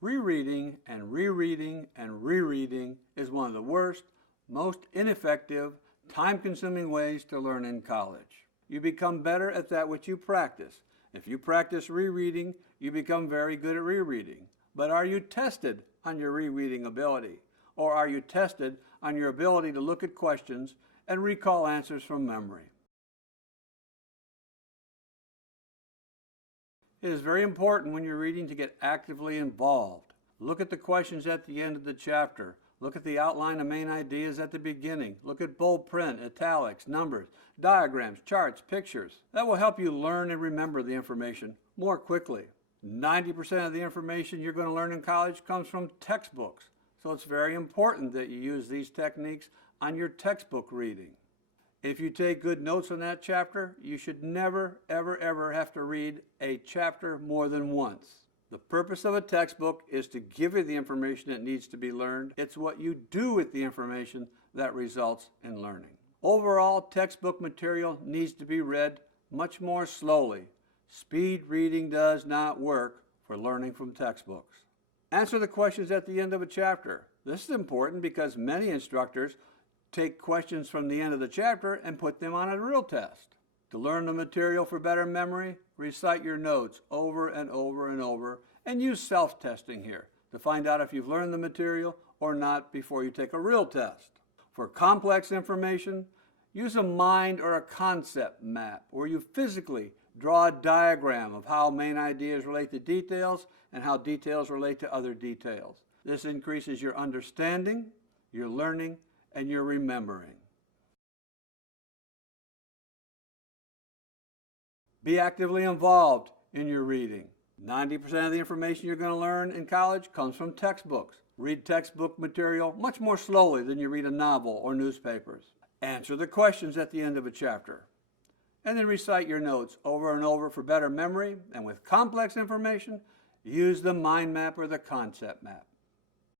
Rereading and rereading and rereading is one of the worst, most ineffective, time-consuming ways to learn in college. You become better at that which you practice. If you practice rereading, you become very good at rereading. But are you tested on your rereading ability? Or are you tested on your ability to look at questions and recall answers from memory? It is very important when you're reading to get actively involved. Look at the questions at the end of the chapter. Look at the outline of main ideas at the beginning. Look at bold print, italics, numbers, diagrams, charts, pictures. That will help you learn and remember the information more quickly. 90% of the information you're going to learn in college comes from textbooks. So it's very important that you use these techniques on your textbook reading. If you take good notes on that chapter, you should never, ever have to read a chapter more than once. The purpose of a textbook is to give you the information that needs to be learned. It's what you do with the information that results in learning. Overall, textbook material needs to be read much more slowly. Speed reading does not work for learning from textbooks. Answer the questions at the end of a chapter. This is important because many instructors take questions from the end of the chapter and put them on a real test. To learn the material for better memory, recite your notes over and over and use self-testing here to find out if you've learned the material or not before you take a real test. For complex information, use a mind or a concept map where you physically draw a diagram of how main ideas relate to details and how details relate to other details. This increases your understanding, your learning, and your remembering. Be actively involved in your reading. 90% of the information you're going to learn in college comes from textbooks. Read textbook material much more slowly than you read a novel or newspapers. Answer the questions at the end of a chapter. And then recite your notes over and over for better memory. And with complex information, use the mind map or the concept map.